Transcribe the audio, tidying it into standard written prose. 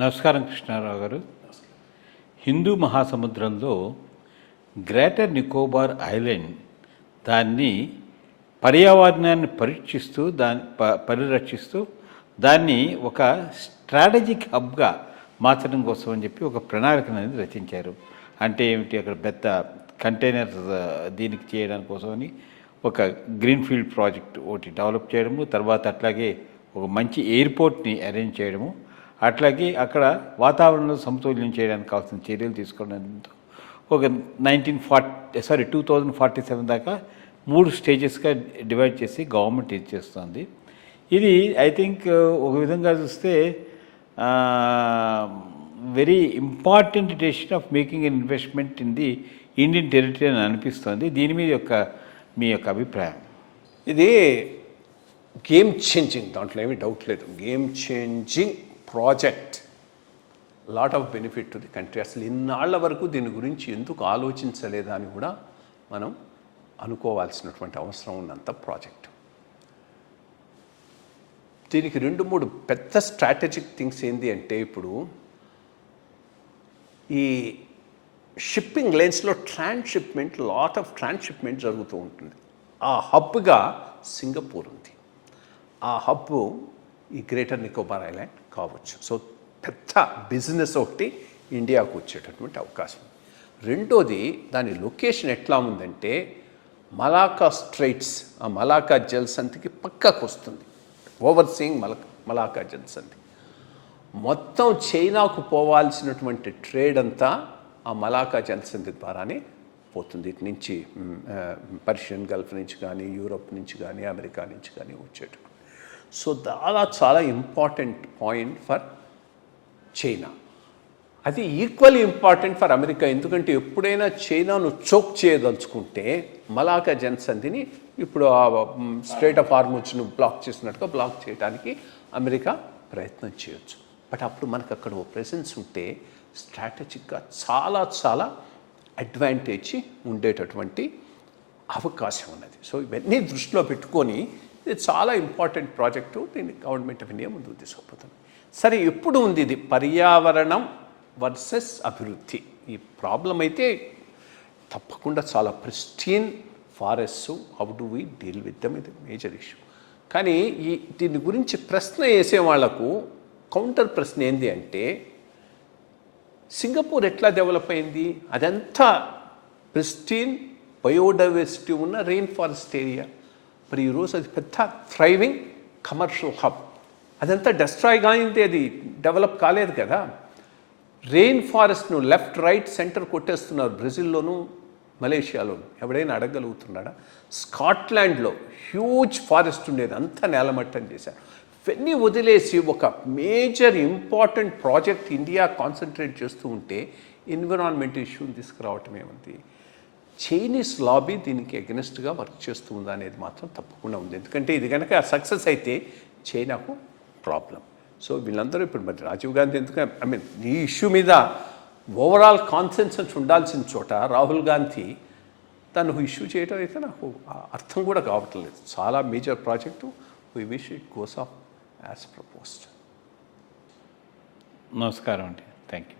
నమస్కారం కృష్ణారావు గారు. హిందూ మహాసముద్రంలో గ్రేటర్ నికోబార్ ఐలాండ్ దాన్ని పర్యావరణాన్ని పరిరక్షిస్తూ దాన్ని ఒక స్ట్రాటజిక్ హబ్గా మార్చడం కోసం అని చెప్పి ఒక ప్రణాళిక అనేది రచించారు. అంటే ఏమిటి, అక్కడ పెద్ద కంటైనర్స్ దీనికి చేయడానికి కోసమని ఒక గ్రీన్ఫీల్డ్ ప్రాజెక్ట్ ఒకటి డెవలప్ చేయడము, తర్వాత అట్లాగే ఒక మంచి ఎయిర్పోర్ట్ని అరేంజ్ చేయడము, అట్లాగే అక్కడ వాతావరణంలో సమతుల్యం చేయడానికి కావాల్సిన చర్యలు తీసుకోవడంతో ఒక 2047 దాకా 3 స్టేజెస్గా డివైడ్ చేసి గవర్నమెంట్ ఇది చేస్తుంది. ఇది ఐ థింక్ ఒక విధంగా చూస్తే very important decision of making an investment in the Indian territory అని అనిపిస్తుంది. దీని మీద మీ యొక్క అభిప్రాయం? ఇది గేమ్ చేంజింగ్, దాంట్లో ఏమీ డౌట్ లేదు. Game changing project, lot of benefit to the country. అసలు ఇన్నాళ్ల వరకు దీని గురించి ఎందుకు ఆలోచించలేదా అని కూడా మనం అనుకోవాల్సినటువంటి అవసరం ఉన్నంత ప్రాజెక్ట్. దీనికి 2-3 పెద్ద స్ట్రాటజిక్ థింగ్స్ ఏంటి అంటే, ఇప్పుడు ఈ షిప్పింగ్ లైన్స్లో లాట్ ఆఫ్ ట్రాన్స్షిప్మెంట్ జరుగుతూ ఉంటుంది. ఆ హబ్గా సింగపూర్ ఉంది. ఆ హబ్ ఈ గ్రేటర్ నికోబార్ ఐలాండ్ కావచ్చు. సో పెద్ద బిజినెస్ ఒకటి ఇండియాకు వచ్చేటటువంటి అవకాశం. రెండోది, దాని లొకేషన్ ఎట్లా ఉందంటే మలాకా స్ట్రైట్స్, ఆ మలాకా జలసంధికి పక్కకు వస్తుంది. ఓవర్సీయింగ్ మలాకా జలసంధి. మొత్తం చైనాకు పోవాల్సినటువంటి ట్రేడ్ అంతా ఆ మలాకా జలసంధి ద్వారానే పోతుంది. ఇటు నుంచి పర్షియన్ గల్ఫ్ నుంచి కానీ, యూరోప్ నుంచి కానీ, అమెరికా నుంచి కానీ వచ్చేటప్పుడు. సో చాలా ఇంపార్టెంట్ పాయింట్ ఫర్ చైనా. అది ఈక్వల్లీ ఇంపార్టెంట్ ఫర్ అమెరికా. ఎందుకంటే ఎప్పుడైనా చైనాను చోక్ చేయదలుచుకుంటే మలాకా జలసంధిని ఇప్పుడు ఆ స్ట్రైట్ ఆఫ్ హార్మూజ్ను బ్లాక్ చేసినట్టుగా బ్లాక్ చేయడానికి అమెరికా ప్రయత్నం చేయొచ్చు. బట్ అప్పుడు మనకు అక్కడ ఓ ప్రెసెన్స్ ఉంటే స్ట్రాటజిక్గా చాలా అడ్వాంటేజ్ ఉండేటటువంటి అవకాశం ఉన్నది. సో ఇవన్నీ దృష్టిలో పెట్టుకొని ఇది చాలా ఇంపార్టెంట్ ప్రాజెక్టు. దీన్ని గవర్నమెంట్ ఆఫ్ ఇండియా ముందుకు తీసుకుపోతుంది. సరే, ఎప్పుడు ఉంది ఇది? పర్యావరణం వర్సెస్ అభివృద్ధి. ఈ ప్రాబ్లం అయితే తప్పకుండా చాలా pristine forest. How do we deal with them? ఇది మేజర్ ఇష్యూ. కానీ దీని గురించి ప్రశ్న వేసే వాళ్లకు కౌంటర్ ప్రశ్న ఏంది అంటే, సింగపూర్ ఎట్లా డెవలప్ అయింది? అదంతా ప్రిస్టీన్ బయోడైవర్సిటీ ఉన్న రెయిన్ ఫారెస్ట్ ఏరియా. మరి ఈరోజు అది పెద్ద థ్రైవింగ్ కమర్షియల్ హబ్. అదంతా డెస్ట్రాయ్ కానింది, అది డెవలప్ కాలేదు కదా. రెయిన్ ఫారెస్ట్ను లెఫ్ట్ రైట్ సెంటర్ కొట్టేస్తున్నారు. బ్రెజిల్లోనూ మలేషియాలోనూ. ఎవడైనా అడగలుగుతున్నాడా? స్కాట్లాండ్లో హ్యూజ్ ఫారెస్ట్ ఉండేది, అంతా నేలమట్టం చేశారు. ఇవన్నీ వదిలేసి ఒక major important project India concentrate చేస్తూ ఉంటే ఎన్విరాన్మెంట్ ఇష్యూని తీసుకురావటం ఏముంది? చైనీస్ లాబీ దీనికి అగెనిస్ట్గా వర్క్ చేస్తూ ఉందా అనేది మాత్రం తప్పకుండా ఉంది. ఎందుకంటే ఇది కనుక సక్సెస్ అయితే చైనాకు ప్రాబ్లం. సో వీళ్ళందరూ ఇప్పుడు మరి రాజీవ్ గాంధీ ఎందుకు ఈ ఇష్యూ మీద ఓవరాల్ కాన్సెన్సస్ ఉండాల్సిన చోట రాహుల్ గాంధీ దాన్ని ఇష్యూ చేయడం అయితే నాకు అర్థం కూడా కావట్లేదు. చాలా major project. We wish it goes off as proposed. నమస్కారం అండి. Thank you.